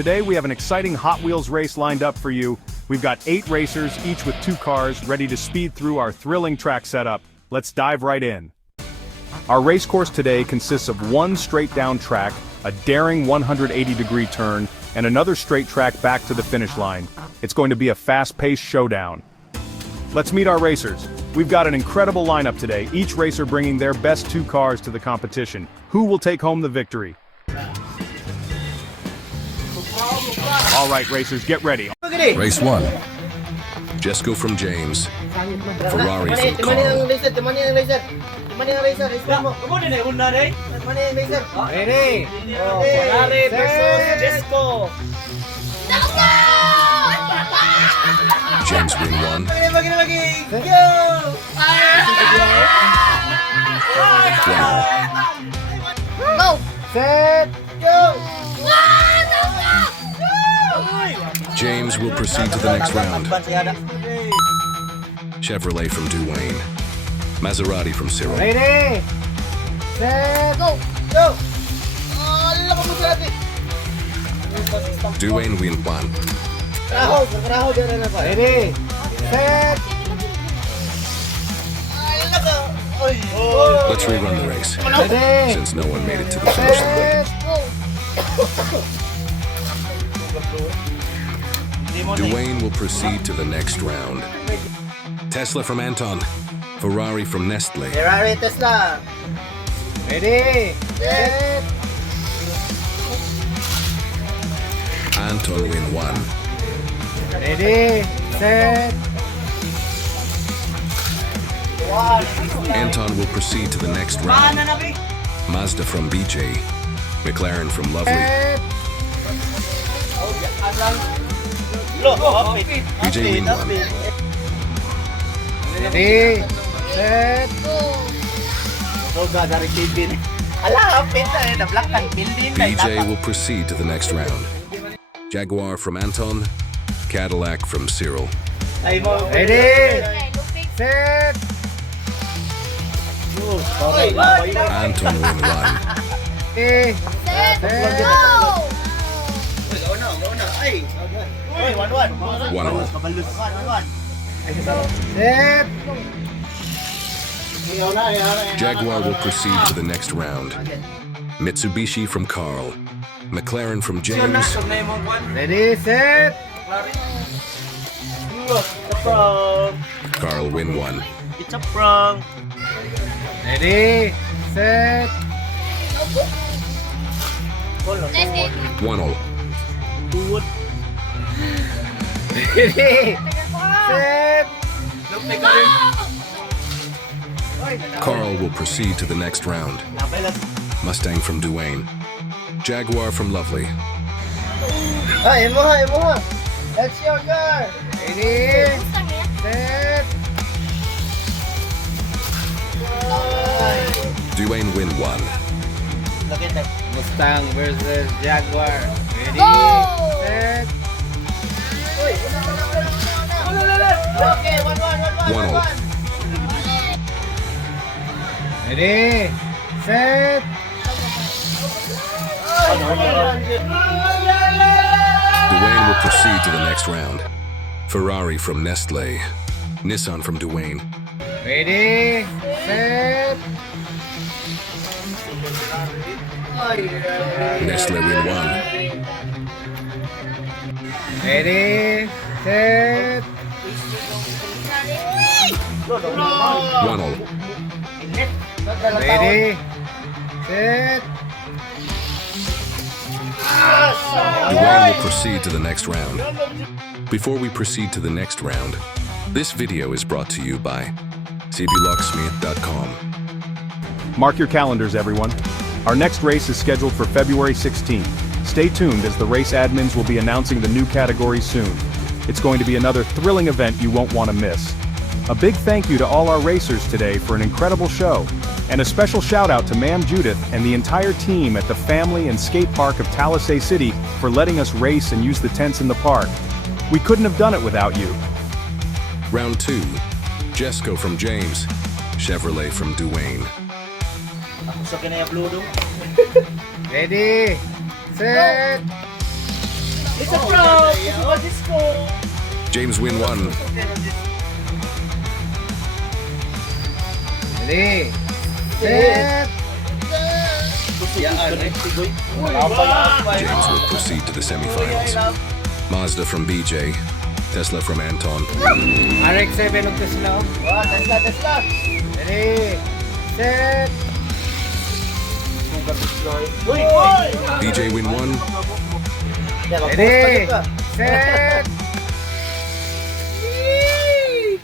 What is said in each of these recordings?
today we have an exciting Hot Wheels race lined up for you. We've got 8 racers, each with 2 cars, ready to speed through our thrilling track setup. Let's dive right in. Our race course today consists of one straight down track, a daring 180-degree turn, and another straight track back to the finish line. It's going to be a fast-paced showdown. Let's meet our racers. We've got an incredible lineup today, each racer bringing their best 2 cars to the competition. Who will take home the victory? All right, racers, get ready. Race 1. Jesco from James. Ferrari from Carl. Ready? Ferrari versus Jesco. James win 1. Go! Set! Go! James will proceed to the next round. Chevrolet from Duane. Maserati from Cyril. Ready? Set! Go! Go! Duane win 1. Ready? Set! Let's rerun the race, Ready? since no one made it to the finish line. Duane will proceed to the next round. Tesla from Anton. Ferrari from Nestle. Ferrari, Tesla. Ready? Set! Anton win 1. Ready? Set! Anton will proceed to the next round. Mazda from BJ. McLaren from Lovely. Set! BJ win 1. Ready? Set! BJ will proceed to the next round. Jaguar from Anton. Cadillac from Cyril. Ready? Set! Anton win 1. Ready? Set! Set! Go! 1-0. Set! Jaguar will proceed to the next round. Mitsubishi from Carl. McLaren from James. Ready? Set! Carl win 1. Ready? Set! 1-0. Ready? Set! Carl will proceed to the next round. Mustang from Duane. Jaguar from Lovely. That's your car! Ready? Set! Duane win 1. Mustang versus Jaguar. Ready? Go! Set! 1-0. Ready? Set! Duane will proceed to the next round. Ferrari from Nestle. Nissan from Duane. Ready? Set! Nestle win 1. Ready? Set! 1-0. Ready? Set! Duane will proceed to the next round. Before we proceed to the next round, this video is brought to you by cblocksmith.com. Mark your calendars, everyone. Our next race is scheduled for February 16th. Stay tuned as the race admins will be announcing the new categories soon. It's going to be another thrilling event you won't want to miss. A big thank you to all our racers today for an incredible show. And a special shout out to Mam Judith and the entire team at the Family and Skatepark of Talisay City for letting us race and use the tents in the park. We couldn't have done it without you. Round 2. Jesco from James. Chevrolet from Duane. Ready? Set! It's a prank! It's a disco! James win 1. Ready, set. James will proceed to the semifinals. Mazda from BJ, Tesla from Anton. RX-7 of Tesla. Tesla! Ready, set. Uy! BJ win 1. Ready, set.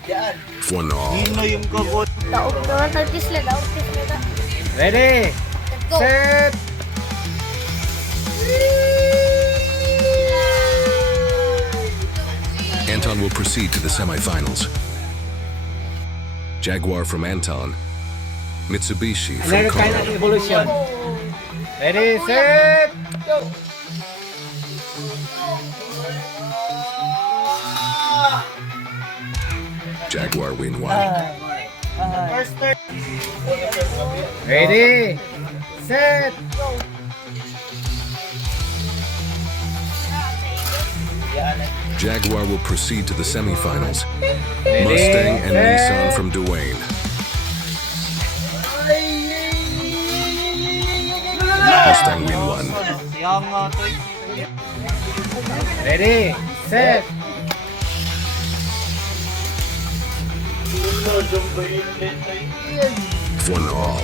Yan! 1-all. yung gabot. Daog naman tayo Tesla. Ready, Let's go. set. Anton will proceed to the semifinals. Jaguar from Anton. Mitsubishi from Another kind of Carl. evolution. Ready, set. Jaguar win 1. First turn. Ready, set. Jaguar will proceed to the semifinals. Mustang and Nissan from Duane. Mustang win 1. Yang nga to. Ready, set. 1-all.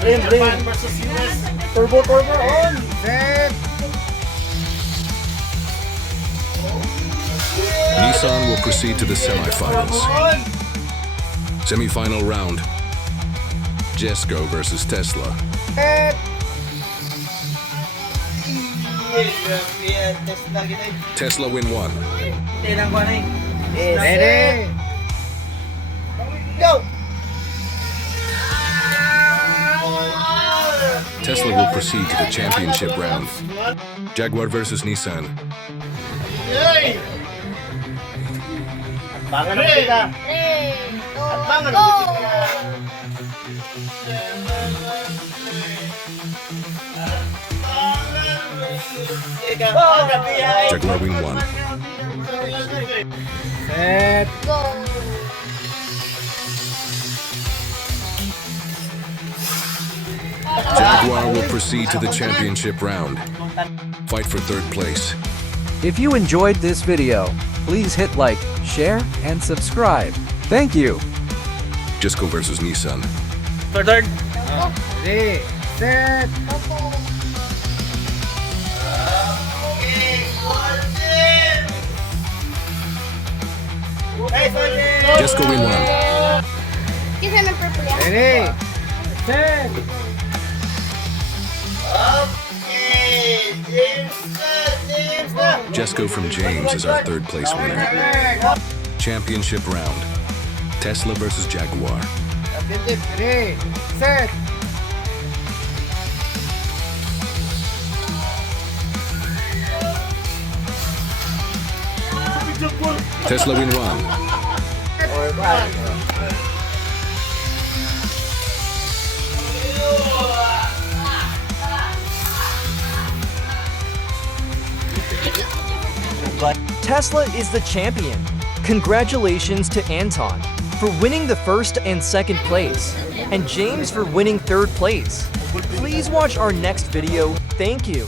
Japan versus US. Turbo on. Set. Nissan will proceed to the semifinals. Semifinal round. Jesco versus Tesla. Set. Tesla kita. Tesla win 1. Tinang ko na Ready. Go! Tesla will proceed to the championship round. Jaguar versus Nissan. Bangan na kita. Hey, Bangan go. na kita. Jaguar win 1. Set. Go. Jaguar will proceed to the championship round. Fight for 3rd place. If you enjoyed this video, please hit like, share, and subscribe. Thank you. Jesco versus Nissan. Third. Ready, set. Jesco win 1. Kiss him in purple, yeah? Ready, set. Jesco from James is our 3rd place winner. Championship round. Tesla versus Jaguar. Ready, set. Tesla win 1. Tesla is the champion. Congratulations to Anton for winning the 1st and 2nd place, and James for winning 3rd place. Please watch our next video. Thank you.